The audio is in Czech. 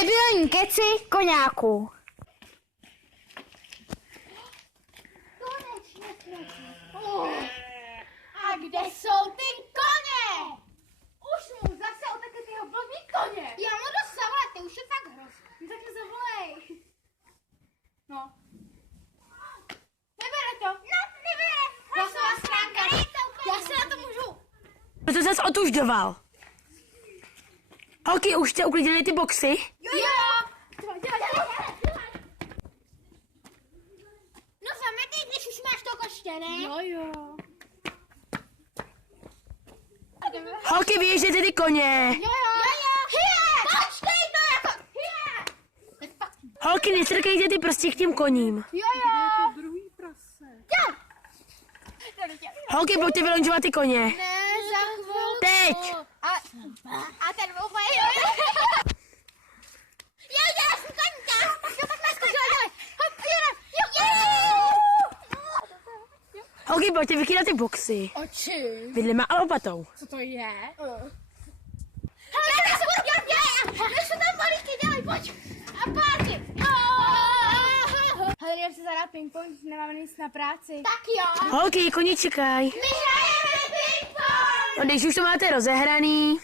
Debilní keci koňáků. A kde jsou ty koně? Už mu zase otekli tyho blbý koně. Já mu jdu zavolat, ty už je fakt hrozný. No tak mi zavolej. No. Nebere to. No, nebere. Hlasová schránka. Já se na to můžu. To zase otuždoval. Holky, už jste uklidili ty boxy? Jo. Dělej. No zametej, když už máš to koště, ne? Jo. Holky, vyježděte ty koně. Jo. Hije, počkej to jako. Hije. Holky, nestrkejte ty prsty k těm koním. Jo. Druhý prase. Jo. Holky, pojďte vylonžovat ty koně. Ne, za chvilku. Teď. A ten úplně, jo. Já jsem koníka. Jo, tak nás dělej. Hop, jo. Holky, pojďte vychytat ty boxy. Oči. Vidlema a lopatou. Co to je? Hele, než se tam malíky dělej, pojď. A párky. Hele, jdem se zahrát ping-pong, nemáme nic na práci. Tak jo. Holky, koně čekají. My hrajeme ping-pong. No, když už to máte rozehraný,